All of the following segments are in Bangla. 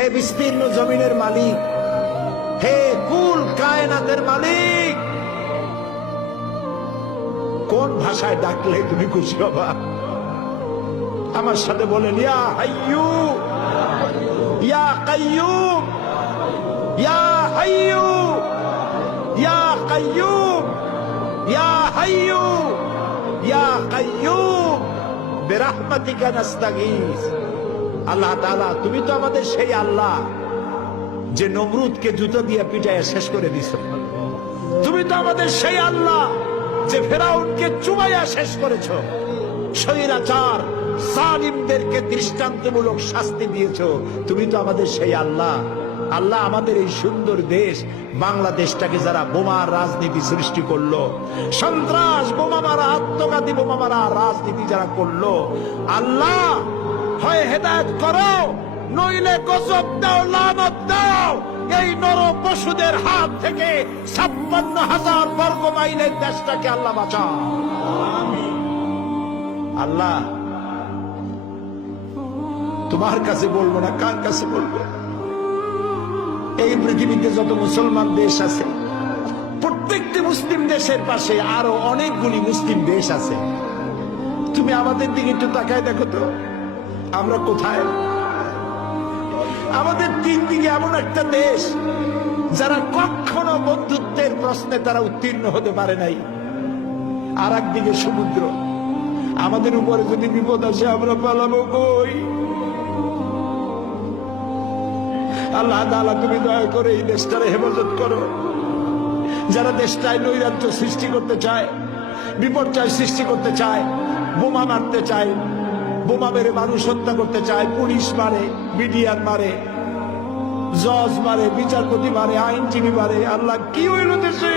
হে বিস্তীর্ণ জমিনের মালিক, হে কুল কায়নাতের মালিক, কোন ভাষায় ডাকলে তুমি খুশি হবা? আমার সাথে বলেন, ইয়া হাইয়ু ইয়া কাইয়ুম, ইয়া হাইয়ু ইয়া কাইয়ুম, ইয়া হাইয়ু ইয়া কাইয়ুম বিরহমাতিকা নাস্তাগীস। আল্লাহ তাআলা, তুমি তো আমাদের সেই আল্লাহ যে নমরুদকে জুতো দিয়ে পিটাইয়া শেষ করে দিছ। তুমি তো আমাদের সেই আল্লাহ যে ফেরাউনকে চুবাইয়া শেষ করেছ। স্বৈরাচার জালিমদেরকে দৃষ্টান্তমূলক শাস্তি দিয়েছ। তুমি তো আমাদের সেই আল্লাহ। আল্লাহ, আমাদের এই সুন্দর দেশ বাংলাদেশটাকে যারা বোমার রাজনীতি সৃষ্টি করলো, সন্ত্রাস, বোমা মারা, আত্মঘাতী বোমা মারা রাজনীতি যারা করলো, আল্লাহ হয় হেদায়েত করো, নইলে গজব দাও, লানত দাও। এই নর পশুদের হাত থেকে 56,000 বর্গ মাইলের দেশটাকে আল্লাহ বাঁচাও। আল্লাহ, তোমার কাছে বলবো না, কার কাছে বলবো? এই পৃথিবীতে যত মুসলমান দেশ আছে, প্রত্যেকটি মুসলিম দেশের পাশে আরো অনেকগুলি মুসলিম দেশ আছে। তুমি আমাদের দিকে একটু তাকায় দেখো তো, আমরা কোথায়? আমাদের তিন দিকে এমন একটা দেশ যারা কখনো বন্ধুত্বের প্রশ্নে তারা উত্তীর্ণ হতে পারে নাই, আর একদিকে সমুদ্র। আমাদের উপরে যদি বিপদ আসে আমরা পালাবো কই? আল্লাহ তাআলা, তুমি দয়া করে এই দেশটারে হেফাজত করো। যারা দেশটায় নৈরাজ্য সৃষ্টি করতে চায়, বিপর্যয় সৃষ্টি করতে চায়, বোমা মারতে চায়, বোমা মেরে মানুষ হত্যা করতে চায়, পুলিশ মারে, মিডিয়ার মারে, জজ মারে, বিচারপতি মারে, আইনজীবী মারে। আল্লাহ, কি হইল দেশে?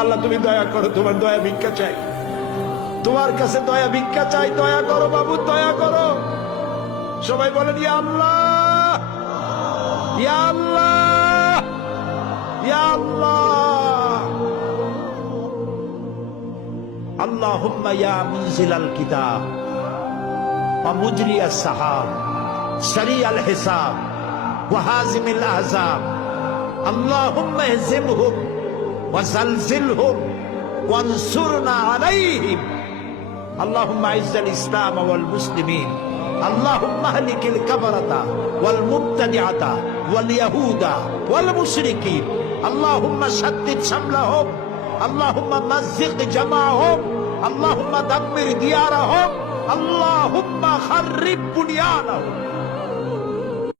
আল্লাহ, তুমি দয়া করো, তোমার দয়া ভিক্ষা চাই, তোমার কাছে দয়া ভিক্ষা চাই। দয়া করো বাবু, দয়া করো। সবাই বলেন, ইয়া আল্লাহ, ইয়া আল্লাহ, ইয়া আল্লাহ। আল্লাহুম্মা ইয়া মুনজিলাল কিতাব ওয়া মুজরিয়াস সাহাব সারিয়াল হিসাব ওয়া হাজিমিল আহজাব, আল্লাহুম্মা ইহজিমহুম ওয়া জালজিলহুম ওয়ানসুরনা আলাইহিম, আল্লাহুম্মা আইজ্জাল ইসলাম ওয়াল মুসলিমিন, আল্লাহুম্মা আহলিকিল কাফারাতা ওয়াল মুবতাদিআতা ওয়াল ইয়াহুদা ওয়াল মুশরিকিন, আল্লাহুম্মা শাদ্দিদ শামলাহুম, আল্লাহুম্মা মাযজিক জামাআহুম, আল্লাহুম্মা দাম্মির দিয়ারাহুম, আল্লাহুম্মা খাররিব বুনিয়ানাহুম।